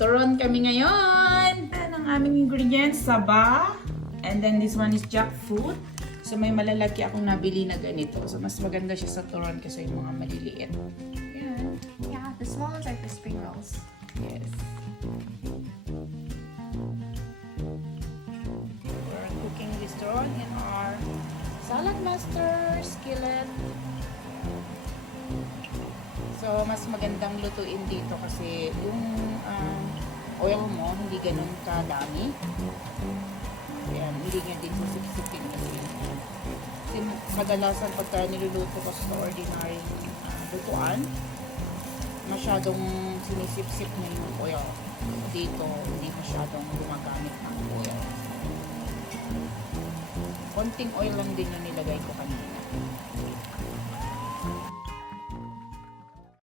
Magturon kami ngayon. Yan ang aming ingredients, saba. And then this one is jackfruit. So may malalaki akong nabili na ganito. So mas maganda siya sa turon kasi yung mga maliliit. Yan. Yeah, the small ones are for spring rolls. Yes. We're cooking this turon in our salad master skillet. So, mas magandang lutuin dito kasi yung oil mo, hindi ganun kadami. Ayan, hindi niya din sisip-sipin kasi. Kasi kadalasan pagka niluluto ko sa ordinary lutuan, masyadong sinisip-sip na yung oil. Dito, hindi masyadong gumagamit ng oil. Konting oil lang din yung nilagay ko kanina.